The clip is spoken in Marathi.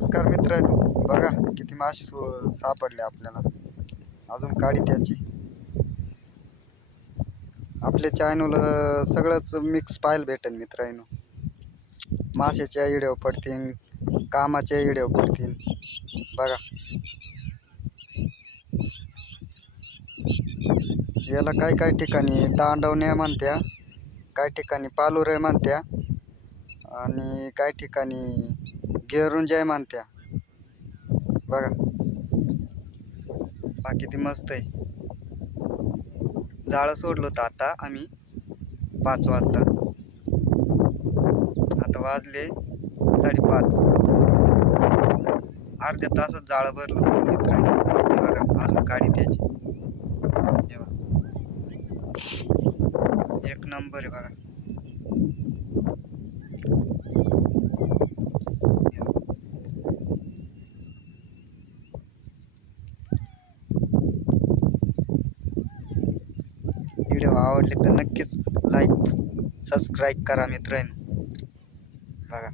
नमस्कार मित्रांनो, बघा किती मासे सापडले आपल्याला. अजून काढी त्याची. आपल्या चॅनल सगळंच मिक्स पाहायला भेटेल मित्रांनो. माशाच्या व्हिडिओ पडतील, कामाचे व्हिडिओ पडतील. बघा याला काही ठिकाणी दांडवण्या म्हणत्या, काही ठिकाणी पालुरे म्हणत्या आणि काही ठिकाणी गेरुंजाय म्हणत्या. बघा हा किती मस्त आहे. जाळं सोडलं होतं आता आम्ही 5 वाजता. आता वाजले 5:30. अर्ध्या तासात जाळं भरलं होतं मित्रांनो. बघा अजून काढी त्याची. एक नंबर आहे बघा. व्हिडिओ आवडले तर नक्कीच लाईक सबस्क्राईब करा मित्रांनो. बघा